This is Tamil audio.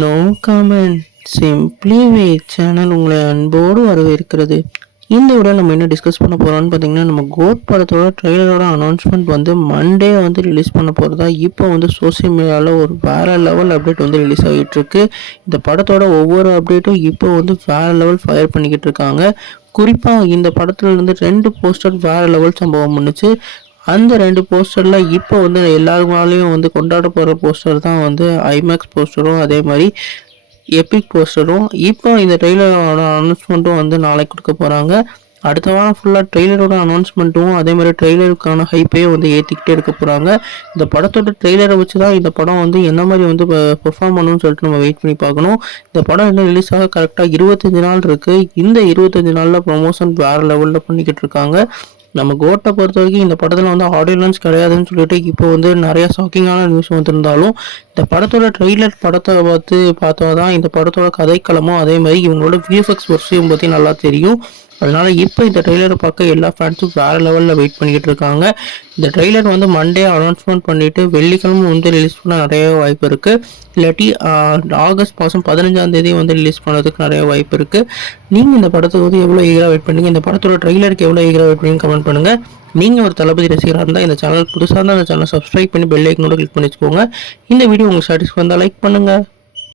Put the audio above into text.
No comment simply wait channel உங்களை அன்போடு வரவேற்கிறது. இந்த விட நம்ம என்ன டிஸ்கஸ் பண்ண போகிறோம்னு பார்த்தீங்கன்னா, நம்ம கோட் படத்தோட ட்ரெய்லரோட அனௌன்ஸ்மெண்ட் வந்து மண்டே வந்து ரிலீஸ் பண்ண போகிறதா இப்போ வந்து சோசியல் மீடியாவில் ஒரு வேறு லெவல் அப்டேட் வந்து ரிலீஸ் ஆகிட்டுருக்கு. இந்த படத்தோட ஒவ்வொரு அப்டேட்டும் இப்போ வந்து வேறு லெவல் ஃபயர் பண்ணிக்கிட்டு இருக்காங்க. குறிப்பாக இந்த படத்துலேருந்து 2 போஸ்டர் வேறு லெவல் சம்பவம் பண்ணுச்சு. அந்த 2 போஸ்டரில் இப்போ வந்து எல்லாருனாலையும் வந்து கொண்டாட போகிற போஸ்டர் தான் வந்து ஐமேக்ஸ் போஸ்டரும் அதே மாதிரி எபிக் போஸ்டரும். இப்போ இந்த ட்ரெய்லரோட அனௌன்ஸ்மெண்ட்டும் வந்து நாளைக்கு கொடுக்க போகிறாங்க. அடுத்த வாரம் ஃபுல்லாக ட்ரெய்லரோட அனௌன்ஸ்மெண்ட்டும் அதே மாதிரி ட்ரெய்லருக்கான ஹைப்பையும் வந்து ஏற்றிக்கிட்டே இருக்க போகிறாங்க. இந்த படத்தோட ட்ரெய்லரை வச்சு தான் இந்த படம் வந்து என்ன மாதிரி வந்து பெர்ஃபார்ம் பண்ணணும்னு சொல்லிட்டு நம்ம வெயிட் பண்ணி பார்க்கணும். இந்த படம் இன்னும் ரிலீஸ் ஆக கரெக்டாக 25 நாள் இருக்குது. இந்த 25 நாளில் ப்ரொமோஷன் வேறு லெவலில் பண்ணிக்கிட்டு இருக்காங்க. நம்ம கோட்டை பொறுத்த வரைக்கும் இந்த படத்தில் வந்து ஆடியோ லான்ச் கிடையாதுன்னு சொல்லிட்டு இப்போ வந்து நிறைய ஷாக்கிங்கான நியூஸ் வந்திருந்தாலும், இந்த படத்தோட ட்ரெய்லர் படத்தை பார்த்தா தான் இந்த படத்தோட கதைக்களமும் அதே மாதிரி இவங்களோட விஎஃப்எக்ஸ் ஒர்க்கையும் பற்றி நல்லா தெரியும். அதனால் இப்போ இந்த ட்ரெய்லரை பார்க்க எல்லா ஃபேன்ஸும் வேறு லெவலில் வெயிட் பண்ணிக்கிட்டு இருக்காங்க. இந்த ட்ரெய்லர் வந்து மண்டே அனௌன்ஸ்மெண்ட் பண்ணிவிட்டு வெள்ளிக்கிழமை வந்து ரிலீஸ் பண்ண நிறைய வாய்ப்பு இருக்குது. இல்லாட்டி ஆகஸ்ட் மாதம் 15ஆம் தேதி வந்து ரிலீஸ் பண்ணுறதுக்கு நிறைய வாய்ப்பு இருக்குது. நீங்கள் இந்த படத்துக்கு வந்து எவ்வளோ ஈகராக வெயிட் பண்ணுங்க, இந்த படத்தோட ட்ரெய்லருக்கு எவ்வளோ ஈகராக வெயிட் பண்ணி கமெண்ட் பண்ணுங்கள். நீங்கள் ஒரு தளபதி ரசிகராக இருந்தால் இந்த சேனல் புதுசாக இருந்தால் அந்த சேனலை சப்ஸ்கிரைப் பண்ணி பெல் ஐக்கனோட கிளிக் பண்ணி வச்சுக்கோங்க. இந்த வீடியோ உங்களுக்கு சாட்டிஸ்ஃபை வந்தால் லைக் பண்ணுங்கள்.